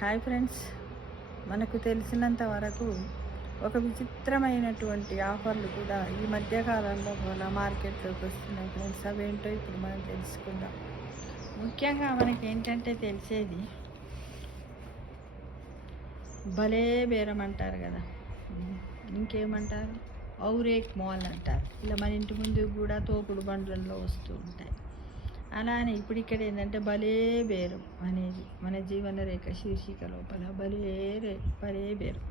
Hi friends, మనకు తెలిసినంత వరకు ఒక విచిత్రమైనటువంటి ఆఫర్లు కూడా ఈ మధ్యకాలంలో కూడా మార్కెట్లోకి వస్తున్నాయి ఫ్రెండ్స్. అవేంటో ఇప్పుడు మనం తెలుసుకుందాం. ముఖ్యంగా మనకి ఏంటంటే తెలిసేది భలే బేరం అంటారు కదా, ఇంకేమంటారు ఔరేక్ మాల్ అంటారు. ఇలా మన ఇంటి ముందు కూడా తోపుడు బండ్లలో వస్తూ ఉంటాయి. అలానే ఇప్పుడు ఇక్కడ ఏంటంటే భలే బేరం అనేది మన జీవన రేఖ శీర్షిక లోపల భలే బేరం.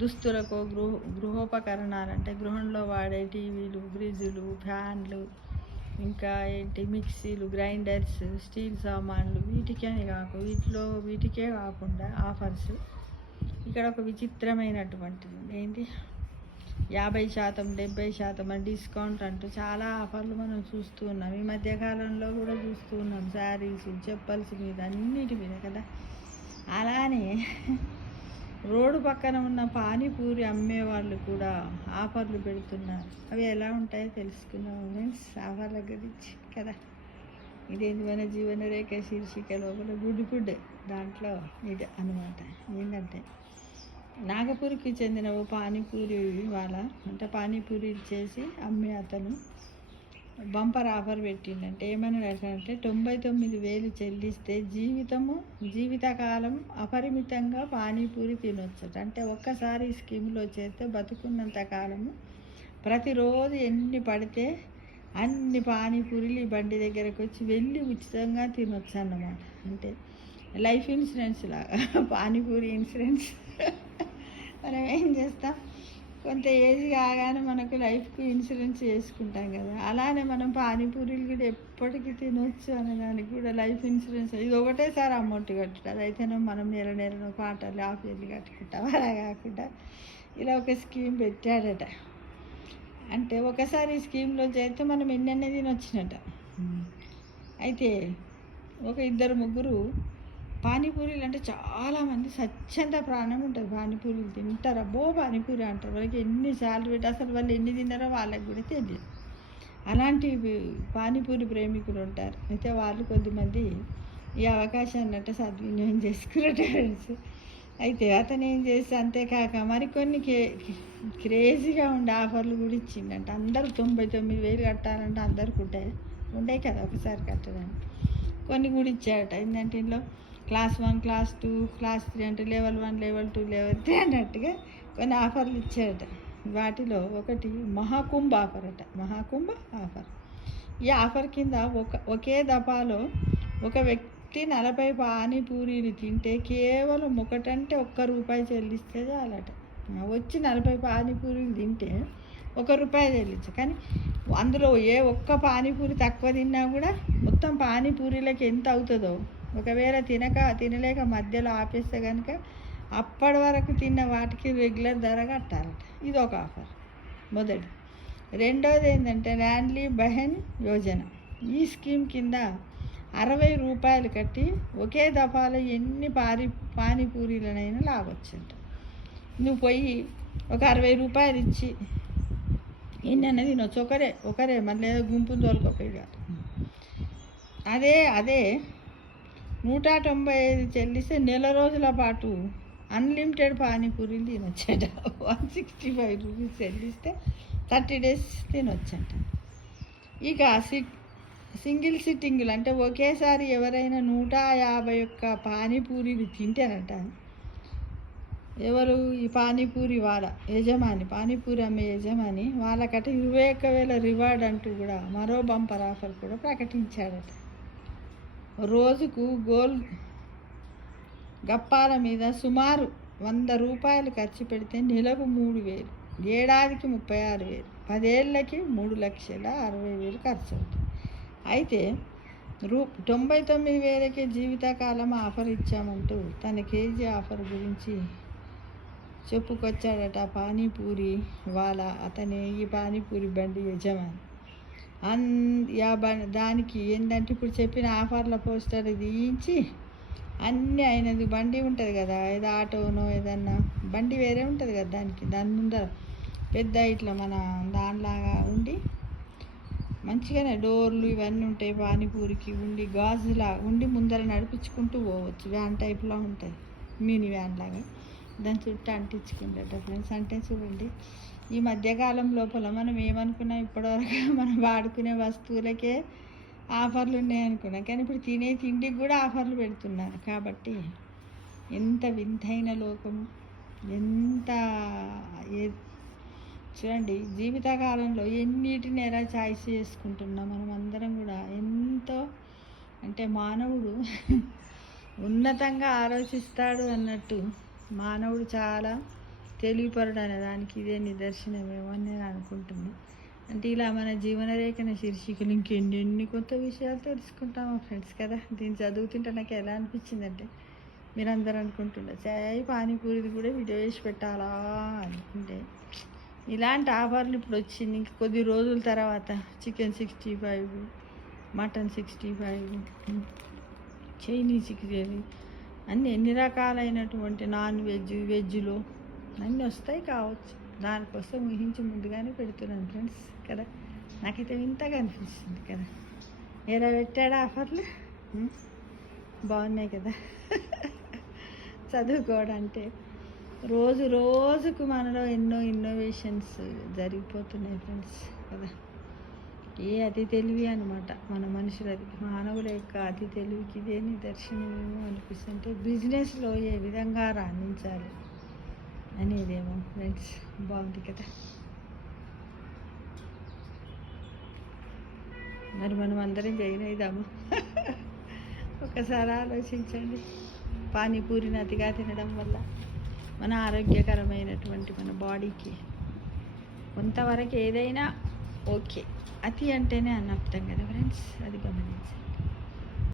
దుస్తులకు గృహోపకరణాలంటే గృహంలో వాడే టీవీలు, ఫ్రిడ్జులు, ఫ్యాన్లు, ఇంకా ఏంటి మిక్సీలు, గ్రైండర్స్, స్టీల్ సామాన్లు, వీటికే కాకుండా ఆఫర్స్. ఇక్కడ ఒక విచిత్రమైనటువంటిది ఏంటి 50%, 70% అని డిస్కౌంట్ అంటూ చాలా ఆఫర్లు మనం చూస్తూ ఉన్నాం. ఈ మధ్యకాలంలో కూడా చూస్తూ ఉన్నాం. శారీస్, చెప్పల్స్ మీద, అన్నిటి మీద కదా. అలానే రోడ్డు పక్కన ఉన్న పానీపూరి అమ్మే వాళ్ళు కూడా ఆఫర్లు పెడుతున్నారు. అవి ఎలా ఉంటాయో తెలుసుకున్నాం మీన్స్ ఆఫర్ల గురించి కదా. ఇదేంటి మన జీవన రేఖ శీర్షిక లోపల గుడ్ ఫుడ్ దాంట్లో ఇది అనమాట. ఏంటంటే నాగపూర్కి చెందిన ఓ పానీపూరి వాళ్ళ అంటే పానీపూరి చేసి అమ్మే అతను బంపర్ ఆఫర్ పెట్టిండంటే ఏమని అంటే 99,000 చెల్లిస్తే జీవితకాలం అపరిమితంగా పానీపూరి తినొచ్చట. అంటే ఒక్కసారి స్కీమ్లో చేస్తే బతుకున్నంత కాలము ప్రతిరోజు ఎన్ని పడితే అన్ని పానీపూరీలు ఈ బండి దగ్గరకు వచ్చి వెళ్ళి ఉచితంగా తినొచ్చు అన్నమాట. అంటే లైఫ్ ఇన్సూరెన్స్ లాగా పానీపూరి ఇన్సూరెన్స్. మనం ఏం చేస్తాం, కొంత ఏజ్ కాగానే మనకు లైఫ్కి ఇన్సూరెన్స్ చేసుకుంటాం కదా. అలానే మనం పానీపూరీలు కూడా ఎప్పటికీ తినొచ్చు అనడానికి కూడా లైఫ్ ఇన్సూరెన్స్. ఇది ఒకటేసారి అమౌంట్ కట్టుడు, అదైతేనే మనం నెల క్వార్టర్లు, హాఫ్ ఇయర్లీ కట్టుకుంటాం. అలా కాకుండా ఇలా ఒక స్కీమ్ పెట్టాడట. అంటే ఒకసారి ఈ స్కీమ్లో చేస్తే మనం ఎన్నెన్ని తినొచ్చినట. అయితే ఒక 2-3 పానీపూరీలు అంటే చాలామంది స్వచ్ఛంద ప్రాణం ఉంటుంది. పానీపూరీలు తింటారు, అబ్బో పానీపూరి అంటారు. వాళ్ళకి ఎన్నిసార్లు పెట్టి అసలు వాళ్ళు ఎన్ని తిన్నారో వాళ్ళకి కూడా తెలియదు. అలాంటి పానీపూరి ప్రేమికులు ఉంటారు. అయితే వాళ్ళు కొద్దిమంది ఈ అవకాశాన్ని అంటే సద్వినియోగం చేసుకున్నట్టు ఫ్రెండ్స్. అయితే అతను ఏం చేస్తే అంతేకాక మరికొన్ని క్రేజీగా ఉండే ఆఫర్లు కూడా ఇచ్చిండంట. అందరూ 99,000 కట్టాలంటే అందరికి ఉంటాయి కదా ఒకసారి కట్టడానికి. కొన్ని కూడా ఇచ్చాడట. ఏంటంటే ఇందులో క్లాస్ 1, క్లాస్ 2, క్లాస్ 3 అంటే లెవెల్ 1, లెవెల్ 2, లెవెల్ 3 అన్నట్టుగా కొన్ని ఆఫర్లు ఇచ్చాడట. వాటిలో ఒకటి మహాకుంభ ఆఫర్ అట. మహాకుంభ ఆఫర్. ఈ ఆఫర్ కింద ఒకే దఫాలో ఒక వ్యక్తి 40 పానీపూరీలు తింటే కేవలం ఒకటంటే ₹1 చెల్లిస్తే చాలట. వచ్చి 40 పానీపూరీలు తింటే ₹1 చెల్లించు. కానీ అందులో ఏ ఒక్క పానీపూరి తక్కువ తిన్నా కూడా మొత్తం పానీపూరీలకి ఎంత అవుతుందో, ఒకవేళ తినలేక మధ్యలో ఆపేస్తే కనుక అప్పటి వరకు తిన్న వాటికి రెగ్యులర్ ధర కట్టాలట. ఇది ఒక ఆఫర్ మొదటి. రెండోది ఏంటంటే ర్యాన్లీ బహెన్ యోజన. ఈ స్కీమ్ కింద ₹60 కట్టి ఒకే దఫాలో ఎన్ని పానీపూరీలనైనా లాగొచ్చంట. నువ్వు పోయి ఒక ₹60 ఇచ్చి ఎన్నైనా తినొచ్చు. ఒకరే మళ్ళీ ఏదో గుంపును తోలుకోపోయి కాదు. అదే 195 చెల్లిస్తే నెల రోజుల పాటు అన్లిమిటెడ్ పానీపూరీలు తినొచ్చట. ₹165 చెల్లిస్తే 30 days తినొచ్చంట. ఇక సింగిల్ సిట్టింగులు అంటే ఒకేసారి ఎవరైనా 151 పానీపూరీలు తింటేనట, ఎవరు ఈ పానీపూరి వాళ్ళ యజమాని, పానీపూరి అమ్మే యజమాని వాళ్ళకట 21,000 రివార్డ్ అంటూ కూడా మరో బంపర్ ఆఫర్ కూడా ప్రకటించాడట. రోజుకు గప్పాల మీద సుమారు ₹100 ఖర్చు పెడితే నెలకు 3,000, ఏడాదికి 36,000, 10 ఏళ్ళకి 3,60,000 ఖర్చు అవుతుంది. అయితే 99,000కే జీవితకాలం ఆఫర్ ఇచ్చామంటూ తన కేజీ ఆఫర్ గురించి చెప్పుకొచ్చాడట పానీపూరి వాళ్ళ. అతనే ఈ పానీపూరి బండి యజమాని. దానికి ఏంటంటే ఇప్పుడు చెప్పిన ఆఫర్ల పోస్టర్ తీయించి అన్నీ అయినది. బండి ఉంటుంది కదా, ఏదో ఆటోనో ఏదన్నా బండి వేరే ఉంటుంది కదా, దాని ముందర పెద్ద ఇట్లా మన దానిలాగా ఉండి మంచిగానే డోర్లు ఇవన్నీ ఉంటాయి. పానీపూరికి ఉండి గాజులా ఉండి ముందర నడిపించుకుంటూ పోవచ్చు. వ్యాన్ టైప్లో ఉంటుంది, మినీ వ్యాన్ లాగా. దాని చుట్టూ అంటించుకుంటాట ఫ్రెండ్స్. అంటే చూడండి, ఈ మధ్యకాలం లోపల మనం ఏమనుకున్నాం, ఇప్పటివరకు మనం వాడుకునే వస్తువులకే ఆఫర్లు ఉన్నాయనుకున్నాం, కానీ ఇప్పుడు తినే తిండికి కూడా ఆఫర్లు పెడుతున్నారు. కాబట్టి ఎంత వింతైన లోకము, ఎంత చూడండి, జీవితకాలంలో ఎన్నిటిని ఎలా చాయిస్ చేసుకుంటున్నాం మనం అందరం కూడా. ఎంతో అంటే మానవుడు ఉన్నతంగా ఆలోచిస్తాడు అన్నట్టు, మానవుడు చాలా తెలివిపరుడు అనే దానికి ఇదే నిదర్శనమేమో అని నేను అనుకుంటున్నాను. అంటే ఇలా మన జీవనరేఖన శీర్షికలు ఇంకెన్ని కొత్త విషయాలు తెలుసుకుంటామో ఫ్రెండ్స్ కదా. దీన్ని చదువుతుంటే నాకు ఎలా అనిపించిందంటే, మీరందరూ అనుకుంటుండే చాయ్ పానీపూరిది కూడా వీడియో వేసి పెట్టాలా అనుకుంటే, ఇలాంటి ఆఫర్లు ఇప్పుడు వచ్చింది. ఇంక కొద్ది రోజుల తర్వాత చికెన్ 65, మటన్ 65, చైనీస్ 60, అన్నీ ఎన్ని రకాలైనటువంటి నాన్ వెజ్, వెజ్లో అన్నీ వస్తాయి కావచ్చు. దానికోసం ఊహించి ముందుగానే పెడుతున్నాను ఫ్రెండ్స్ కదా. నాకైతే వింతగా అనిపిస్తుంది కదా. ఎలా పెట్టాడు ఆఫర్లు, బాగున్నాయి కదా. చదువుకోవడంటే రోజు రోజుకు మనలో ఎన్నో ఇన్నోవేషన్స్ జరిగిపోతున్నాయి ఫ్రెండ్స్ కదా. ఏ అతి తెలివి అనమాట మన మనుషులది, మానవుల యొక్క అతి తెలివికి ఇదే నిదర్శనమేమో అనిపిస్తుంటే, బిజినెస్లో ఏ విధంగా రాణించాలి అనేదేమో ఫ్రెండ్స్. బాగుంది కదా. మరి మనం అందరం జాయిన్ అయిదాము. ఒకసారి ఆలోచించండి. పానీపూరిని అతిగా తినడం వల్ల మన ఆరోగ్యకరమైనటువంటి మన బాడీకి కొంతవరకు ఏదైనా ఓకే, అతి అంటేనే అనర్థం కదా ఫ్రెండ్స్, అది గమనించండి.